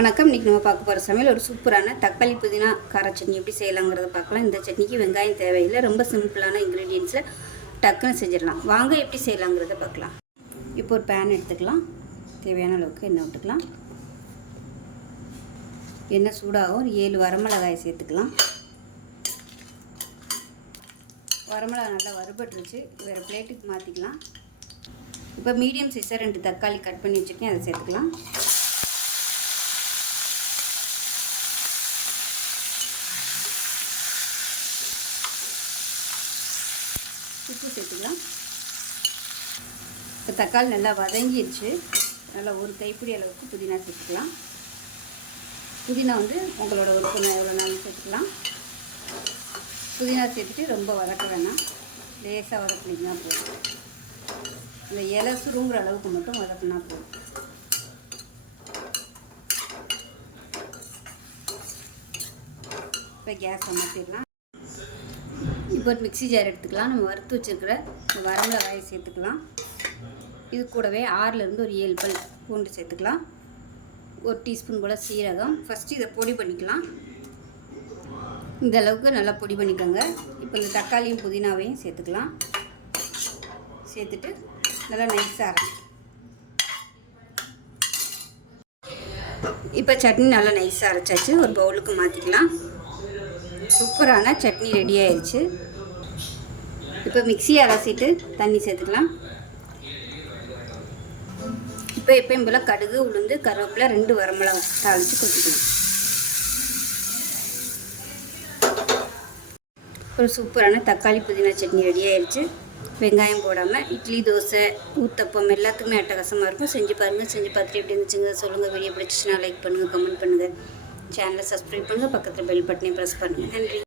வணக்கம். இன்றைக்கி நம்ம பார்க்க போகிற சமையல் ஒரு சூப்பரான தக்காளி புதினா கார சட்னி எப்படி செய்யலாங்கிறத பார்க்கலாம். இந்த சட்னிக்கு வெங்காயம் தேவையில்லை, ரொம்ப சிம்பிளான இன்க்ரீடியன்ஸில் டக்குன்னு செஞ்சிடலாம். வாங்க எப்படி செய்யலாங்கிறத பார்க்கலாம். இப்போ ஒரு பேன் எடுத்துக்கலாம். தேவையான அளவுக்கு எண்ணெய் விட்டுக்கலாம். எண்ணெய் சூடாகும். ஒரு 7 வரமிளகாய் சேர்த்துக்கலாம். வரமிளகாய் நல்லா வறுபட்டுருச்சு. வேறு பிளேட்டுக்கு மாற்றிக்கலாம். இப்போ மீடியம் சைஸாக 2 தக்காளி கட் பண்ணி வச்சுருக்கேன், அதை சேர்த்துக்கலாம். உப்பு சேர்த்துக்கலாம். இப்போ தக்காளி நல்லா வதங்கிடுச்சு. நல்லா ஒரு கைப்பிடி அளவுக்கு புதினா சேர்த்துக்கலாம். புதினா உங்களோட விருப்பம் எவ்வளோ நாளும் சேர்த்துக்கலாம். புதினா சேர்த்துட்டு ரொம்ப வதக்க வேணாம், லேசாக வதக்கினா போதும். இந்த இலை சுருங்குற அளவுக்கு மட்டும் வதக்கினா போதும். இப்போ கேஸ் அமர்த்திடலாம். இப்போ ஒரு மிக்ஸி ஜார் எடுத்துக்கலாம். நம்ம வறுத்து வச்சுருக்கிற இந்த வரமிளகாயை சேர்த்துக்கலாம். இது கூடவே 6லேருந்து ஒரு 7 பல் பூண்டு சேர்த்துக்கலாம். 1 டீஸ்பூன் போல் சீரகம். ஃபஸ்ட்டு இதை பொடி பண்ணிக்கலாம். இந்த அளவுக்கு நல்லா பொடி பண்ணிக்கோங்க. இப்போ இந்த தக்காளியும் புதினாவையும் சேர்த்துக்கலாம். சேர்த்துட்டு நல்லா நைஸாக அரைச்சி. இப்போ சட்னி நல்லா நைஸாக அரைச்சாச்சு. ஒரு பவுலுக்கு மாற்றிக்கலாம். சூப்பரான சட்னி ரெடி ஆயிடுச்சு. இப்போ மிக்ஸியை அலசிட்டு தண்ணி சேர்த்துக்கலாம். இப்போ எப்பயும் போல் கடுகு, உளுந்து, கருவேப்பிலை, 2 வரமிளகாய் தாளித்து கொட்டிக்கலாம். ஒரு சூப்பரான தக்காளி புதினா சட்னி ரெடி ஆயிடுச்சு. வெங்காயம் போடாமல் இட்லி, தோசை, ஊத்தப்பம் எல்லாத்துக்குமே அட்டகாசமாக இருக்கும். செஞ்சு பாருங்கள். செஞ்சு பார்த்துட்டு எப்படி இருந்துச்சுங்க சொல்லுங்கள். வீடியோ பிடிச்சிச்சுன்னா லைக் பண்ணுங்கள், கமெண்ட் பண்ணுங்கள், சேனலை சப்ஸ்கிரைப் பண்ணுங்கள், பக்கத்தில் பெல் பட்டனை ப்ரெஸ் பண்ணுங்கள். நன்றி.